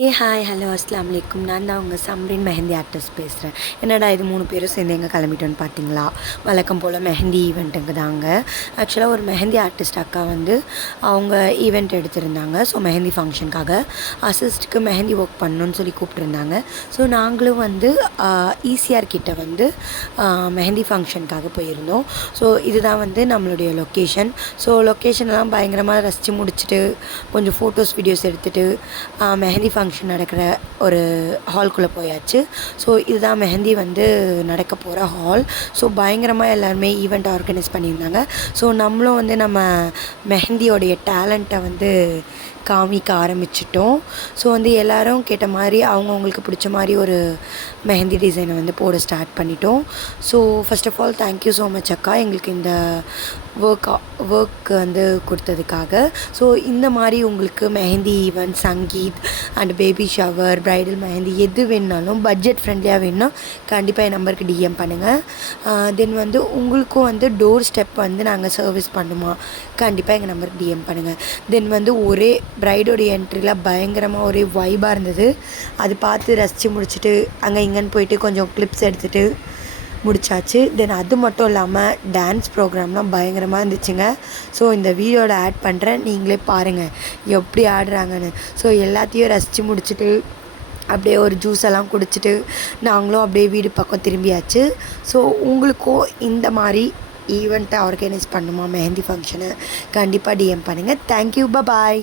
Hi hello அஸ்லாம் வலைக்கும். நான் தான் உங்கள் சம்ரின் மெஹந்தி ஆர்டிஸ்ட் பேசுகிறேன். என்னடா இது 3 பேரும் சேர்ந்து எங்கே கிளம்பிட்டோன்னு பார்த்தீங்களா? வழக்கம் போல் மெஹந்தி ஈவெண்ட்டுக்கு தாங்க. ஆக்சுவலாக ஒரு மெஹந்தி ஆர்டிஸ்ட் அக்கா வந்து அவங்க ஈவெண்ட் எடுத்திருந்தாங்க. ஸோ மெஹந்தி ஃபங்க்ஷனுக்காக அசிஸ்ட்டுக்கு மெஹந்தி ஒர்க் பண்ணணுன்னு சொல்லி கூப்பிட்ருந்தாங்க. ஸோ நாங்களும் வந்து ஈசிஆர் கிட்ட வந்து மெஹந்தி ஃபங்க்ஷனுக்காக போயிருந்தோம். ஸோ இதுதான் வந்து நம்மளுடைய லொக்கேஷன். ஸோ லொக்கேஷன்லாம் பயங்கரமாக ரசித்து முடிச்சுட்டு கொஞ்சம் ஃபோட்டோஸ் வீடியோஸ் எடுத்துகிட்டு மெஹந்தி ஃபங்க்ஷன் நடக்கிற ஒரு ஹால்குள்ளே போயாச்சு. ஸோ இதுதான் மெஹந்தி வந்து நடக்க போகிற ஹால். ஸோ பயங்கரமாக எல்லாருமே ஈவெண்ட் ஆர்கனைஸ் பண்ணியிருந்தாங்க. ஸோ நம்மளும் வந்து நம்ம மெஹந்தியோடைய டேலண்ட்டை வந்து காமிக்க ஆரம்பிச்சிட்டோம். ஸோ வந்து எல்லோரும் கேட்ட மாதிரி அவங்கவுங்களுக்கு பிடிச்ச மாதிரி ஒரு மெஹந்தி டிசைனை வந்து போட ஸ்டார்ட் பண்ணிட்டோம். So first of all thank you so much அக்கா, எங்களுக்கு இந்த ஒர்க் வந்து கொடுத்ததுக்காக. ஸோ இந்த மாதிரி உங்களுக்கு mehndi event, sangeet and baby shower, bridal mehndi எது வேணுனாலும் பட்ஜெட் ஃப்ரெண்ட்லியாக வேணும்னா கண்டிப்பாக என் நம்பருக்கு டிஎம் பண்ணுங்கள். தென் வந்து உங்களுக்கும் வந்து டோர் ஸ்டெப் வந்து நாங்கள் சர்வீஸ் பண்ணுமா, கண்டிப்பாக எங்கள் நம்பருக்கு டிஎம் பண்ணுங்கள். தென் வந்து ஒரே ப்ரைடோடைய என்ட்ரியில் பயங்கரமாக ஒரே வைபாக இருந்தது. அது பார்த்து ரசித்து முடிச்சுட்டு அங்கே இங்கேன்னு போயிட்டு கொஞ்சம் கிளிப்ஸ் எடுத்துகிட்டு முடிச்சாச்சு. தென் அது மட்டும் இல்லாமல் டான்ஸ் ப்ரோக்ராம்லாம் பயங்கரமாக இருந்துச்சுங்க. ஸோ இந்த வீடியோவில் ஆட் பண்ணுறேன், நீங்களே பாருங்கள் எப்படி ஆடுறாங்கன்னு. ஸோ எல்லாத்தையும் ரசித்து முடிச்சுட்டு அப்படியே ஒரு ஜூஸ் எல்லாம் குடிச்சிட்டு நாங்களும் அப்படியே வீடு பக்கம் திரும்பியாச்சு. ஸோ உங்களுக்கும் இந்த மாதிரி ஈவெண்ட்டை ஆர்கனைஸ் பண்ணுமா மெஹந்தி ஃபங்க்ஷனை, கண்டிப்பாக டிஎம் பண்ணுங்கள். தேங்க்யூ, பாய்.